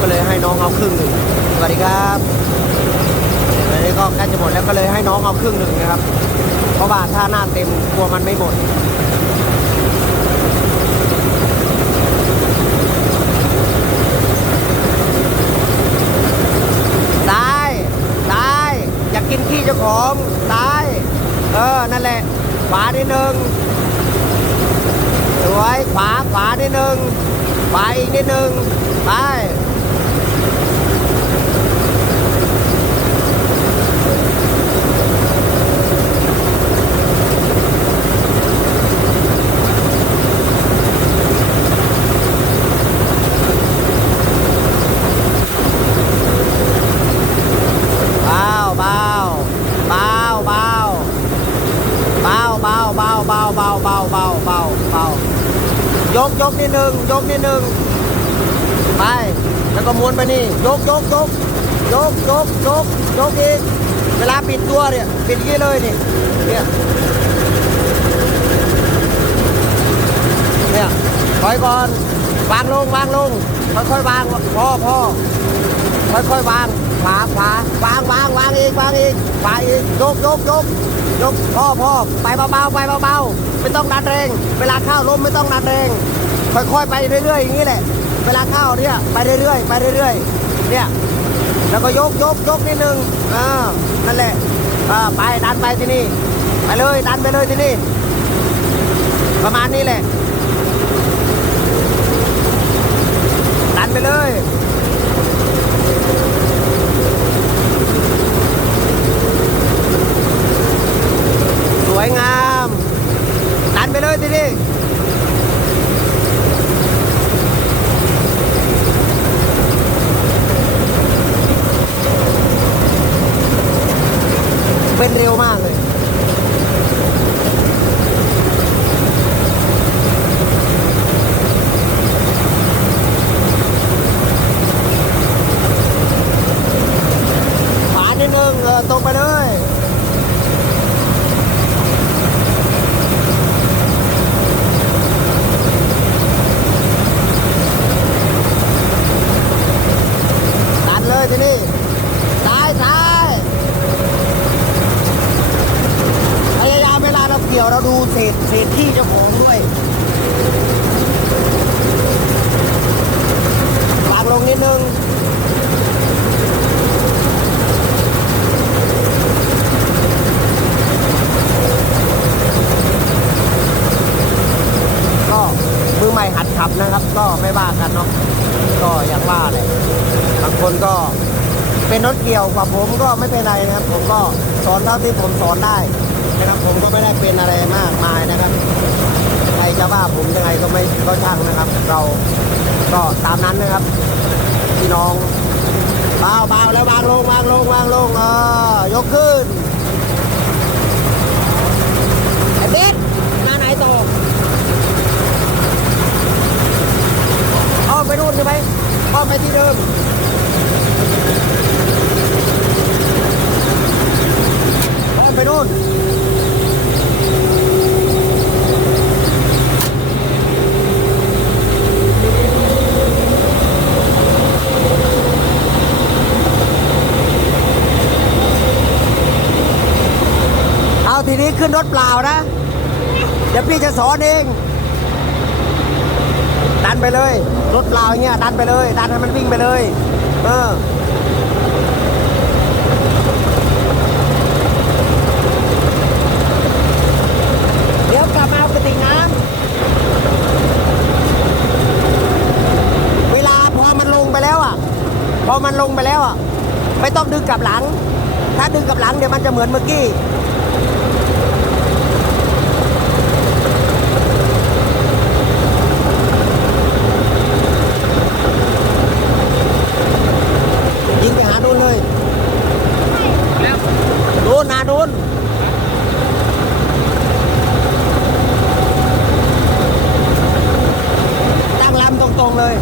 ก็เลยให้น้องเอาครึ่งหนึ่งสวัสดีครับอันนี้ก็ใกล้จะหมดแล้วก็เลยให้น้องเอาครึ่งหนึ่งนะครับ เพราะว่าถ้าหน้าเต็มกลัวมันไม่หมดซ้ายซ้ายอยากกินขี้เจ้าของซ้าย เออ นั่นแหละ ขวานิดนึงสวย ขวา ขวานิดนึงขวาอีกนิดนึง ไป ไปนี่ยกยกยกยกยกยกยกอีกเวลาปิดตัวเนี่ยปิดอย่างนี้เลยนี่เนี่ยเนี่ยถอยก่อนวางลงวางลงค่อยๆวางพ่อพ่อค่อยๆวางขวาขวาวางวางวางอีกวางอีกขวาอีกยกยกยกยกพ่อพ่อไปเบาๆไปเบาๆไม่ต้องดันแรง เวลาเข้าลมไม่ต้องดันแรงค่อยๆไปเรื่อยๆอย่างนี้แหละ เวลาเข้าเนี่ยไปเรื่อยๆไปเรื่อยๆเนี่ยแล้วก็ยกยกยกนิดนึงอ่านั่นแหละอ่าไปดันไปที่นี่ ไปเลยดันไปเลยที่นี่ ประมาณนี้แหละดันไปเลย สวยงาม ดันไปเลยทีนี้ เป็นเร็วมากเลย ขวานิดนึงเออตรงไปเลย ดันเลยทีนี้ซ้ายซ้ายพยายามเวลาเราเกี่ยว เศษเศษที่เจ้าของด้วยวางลงนิดนึงก็มือใหม่หัดขับนะครับ ก็ไม่ว่ากันเนาะก็อย่างว่าแหละบางคนก็เป็นรถเกี่ยวกว่าผมก็ไม่เป็นไรนะครับ ผมก็สอนเท่าที่ผมสอนได้นะครับผมก็ไม่ได้เป็นอะไรมากมายนะครับใครจะ ว่าผมยังไงก็ไม่ก็ช่างนะครับ เราก็ตามนั้นนะครับพี่น้องเบาเบาแล้ววางลงวางลงวางลงเออยกขึ้นไอ้เบ็ดมาไหนต่ออ้อมไปนู่นใช่ไหมอ้อมไปที่เดิมอ้อมไปนู่น ทีนี้ขึ้นรถเปล่านะ เดี๋ยวพี่จะสอนเอง ดันไปเลย รถเปล่าอย่างเงี้ยดันไปเลย ดันให้มันวิ่งไปเลย เออเดี๋ยวกลับมาเอากระติกน้ำเวลาพอมันลงไปแล้วอะพอมันลงไปแล้วอะไม่ต้องดึงกลับหลัง ถ้าดึงกลับหลังเดี๋ยวมันจะเหมือนเมื่อกี้ ยิงไปหาโน่นเลย โดนนาโดนตั้งลำตรงๆเลย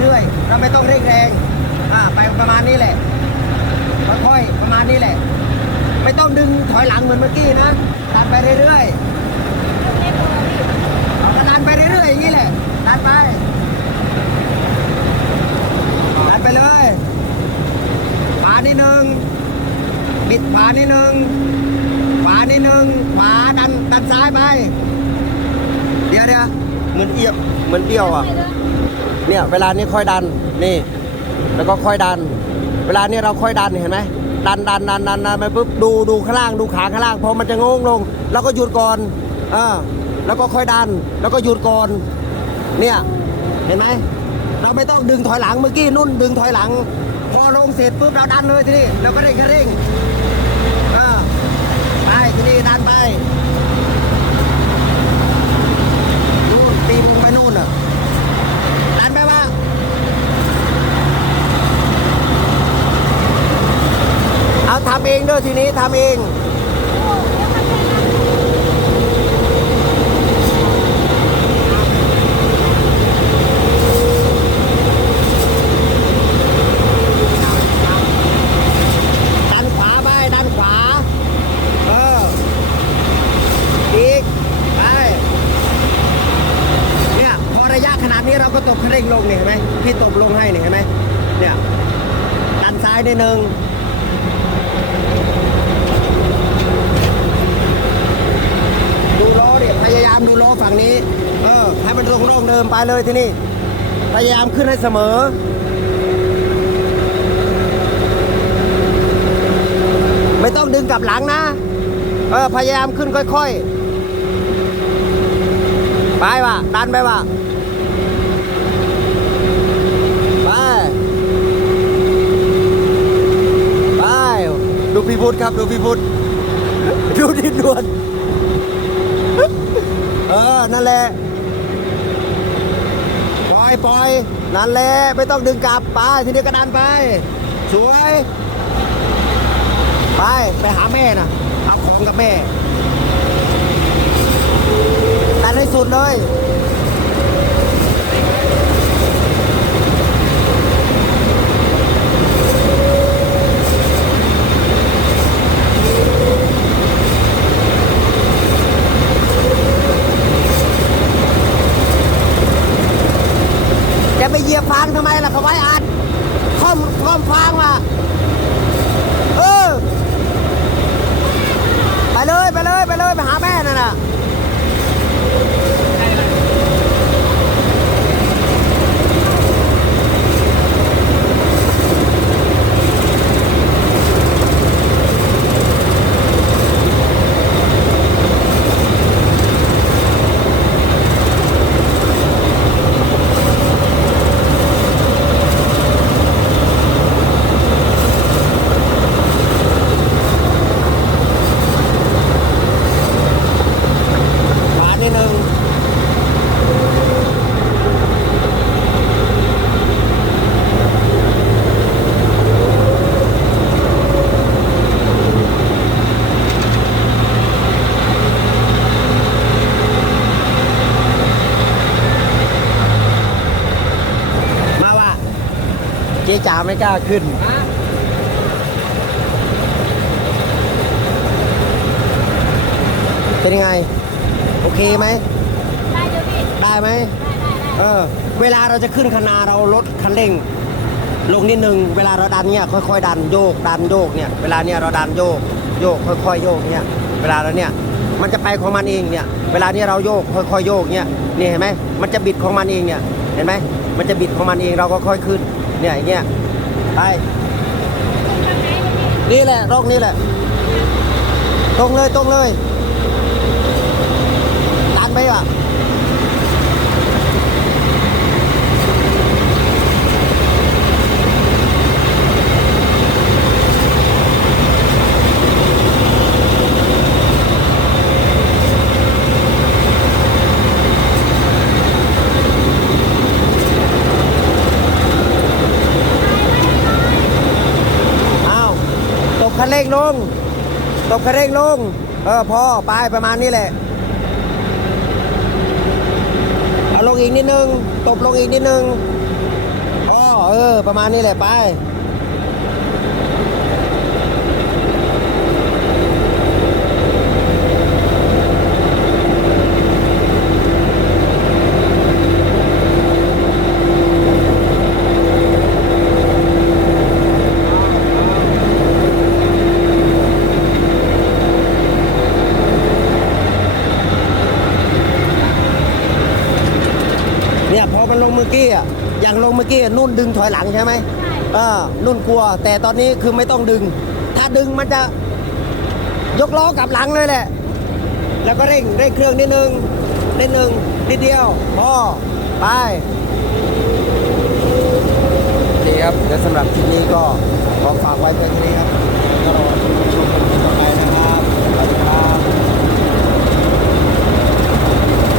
เรื่อยๆ เราไม่ต้องเร่งแรงอ่าไปประมาณนี้แหละค่อยๆประมาณนี้แหละ ไม่ต้องดึงถอยหลังเหมือนเมื่อกี้นะดันไปเรื่อยๆก็ดนไปเรื่อยๆอย่างนี้แหละดันไปดันไปเลยขวานิดนึงบิดขวานิดนึงขวานิดนึงขวาดันดันซ้ายไป เดี๋ยวเดี๋ยวเหมือนเอียบเหมือนเบี้ยวอะ เนี่ยเวลานี้ค่อยดันนี่ แล้วก็ค่อยดัน เวลานี้เราค่อยดันเห็นไหมดันดันดันดันดันไปปุ๊บดูดูข้างล่างดูขาข้างล่างพอมันจะงงลง แล้วก็หยุดก่อนเออแล้วก็ค่อยดัน แล้วก็หยุดก่อนเนี่ยเห็นไหมเราไม่ต้องดึงถอยหลังเมื่อกี้นุ่นดึงถอยหลัง พอลงเสร็จปุ๊บเราดันเลยทีนี้เราก็เร่งคันเร่งเออไปทีนี้ดันไปนู่นตีมไปนู่นอะ ดันไปบ้างเอาทำเองเด้อทีนี้ทำเอง ดันขวาไป ดันขวา เออ อีก ไป เนี่ยพอระยะขนาดนี้เราก็ตบเร่งลงเนี่ยเห็นไหมพี่ตบลงให้เนี่ยเห็นไหมเนี่ยดันซ้ายนิดนึงดูล้อดิพยายามดูล้อฝั่งนี้ เออ ให้มันตรงโล่งเดิมไปเลยที่นี่ พยายามขึ้นให้เสมอไม่ต้องดึงกลับหลังนะ เออ พยายามขึ้นค่อยๆ ไปว่ะ ดันไปว่ะ ไป ไป ดูพี่พุทธครับ ดูพี่พุทธ ดูดินดวนเออ นั่นแหละ ปล่อยปล่อย นั่นแหละ ไม่ต้องดึงกลับไป ทีนี้ก็ดันไป สวย ไป ไปหาแม่นะเอาของกับแม่ดันให้สุดเลย จะไปเหยียบฟางทำไมล่ะเขาไว้อัดค่อมค่อมฟางมาเออไปเลยไปเลยไปเลยไปหาแม่นั่นน่ะ จ๊จ๋าไม่กล้าขึ้น เป็นยังไง โอเคไหม ได้เดี๋ยวพี่ ได้ไหมได้ได้ได้เออ เวลาเราจะขึ้นคนาเราลดคันเร่ง ลงนิดนึง เวลาเราดันเนี่ยค่อยๆ ดันโยก ดันโยกเนี่ย เวลาเนี่ยเราดันโยก โยกค่อยๆโยกเนี่ย เวลาเราเนี่ย มันจะไปของมันเองเนี่ย เวลาเนี่ยเราโยกค่อยๆโยกเนี่ย นี่เห็นไหม มันจะบิดของมันเองเนี่ย เห็นไหม มันจะบิดของมันเองเราก็ค่อยขึ้น เนี่ยอย่างเงี้ยไปตรงทางไหนเดี๋ยวพี่นี่แหละร่องนี่แหละ ตรงเลยตรงเลยดันไปว่ะ อ้าวตบคันเร่ งลง ตบคันเร่งลง เออพอไปประมาณนี้แหละ เอาลงอีกนิดนึง ตบลงอีกนิดนึงอ๋อเออ ประมาณนี้แหละไป มันลงเมื่อกี้อะอย่างลงเมื่อกี้อะนุ่นดึงถอยหลังใช่ไหมใช่เออนุ่นกลัว แต่ตอนนี้คือไม่ต้องดึง ถ้าดึงมันจะยกล้อกลับหลังเลยแหละ แล้วก็เร่งเร่งเครื่องนิดนึงนิดนึงนิดเดียวพอไปดีครับเดี๋ยวสำหรับคลิปนี้ก็ขอฝากไว้เพียงเท่านี้ครับก็รอชมกัน